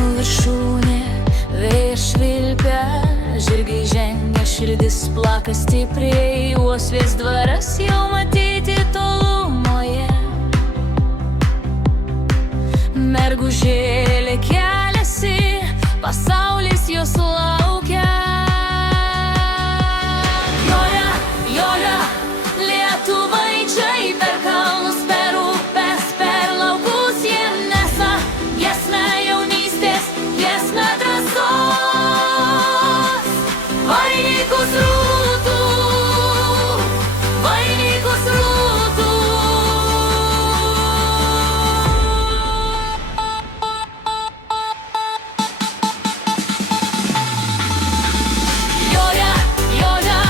kalnų viršūnė, vėjas švilpia, žirgai žengia, širdis plaka stipriai, uoslės dvaras jau matyti tolumoje. Mergužėlė keliasi, pasaulis jos laukia. Joja, joja, lietuvaičiai per kalnus, per upes, per laukus jie nesa giesmę jaunystės, giesmę drąsos. Vainikus rūtų, vainikus rūtų. Joja, joja,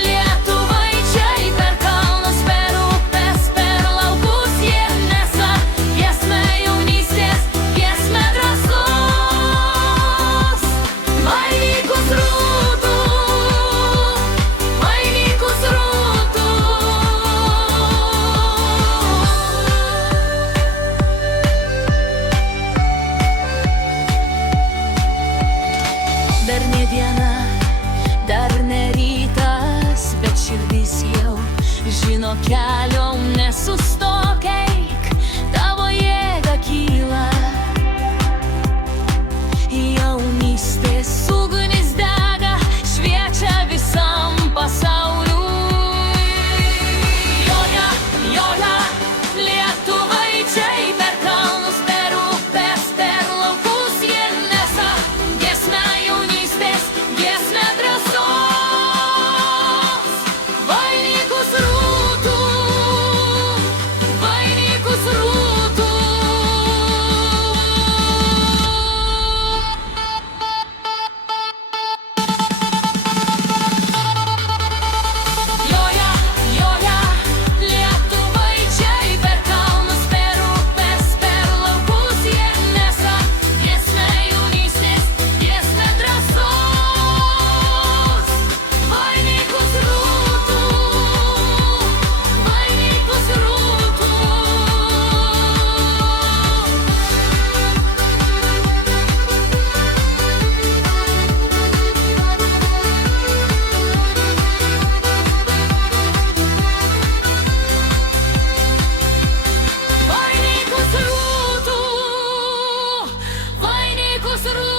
lietuvaičiai per kalnus, per upes, per laukus jie nesa giesmę jaunystės, giesmę drąsos. Vainikus rūtų, vainikus rūtų. Dar ne diena, dar ne rytas, bet širdis jau žino kelio, nesustok, eik, tavo jėga kyla. Jaunystės ugnis dega, šviečia visam pasauliui. Joja, joja, lietuvaičiai per kalnus, per upes, per laukus jie nesa giesmę jaunystės, giesmę drąsos. Vainikus rūtų, vainikus rūtų. Joja, joja, lietuvaičiai per kalnus, per upes, per laukus jie nesa giesmę jaunystės, giesmę drąsos. Vainikus rūtų, vainikus rūtų. Vainikus rūtų, vainikus rūtų.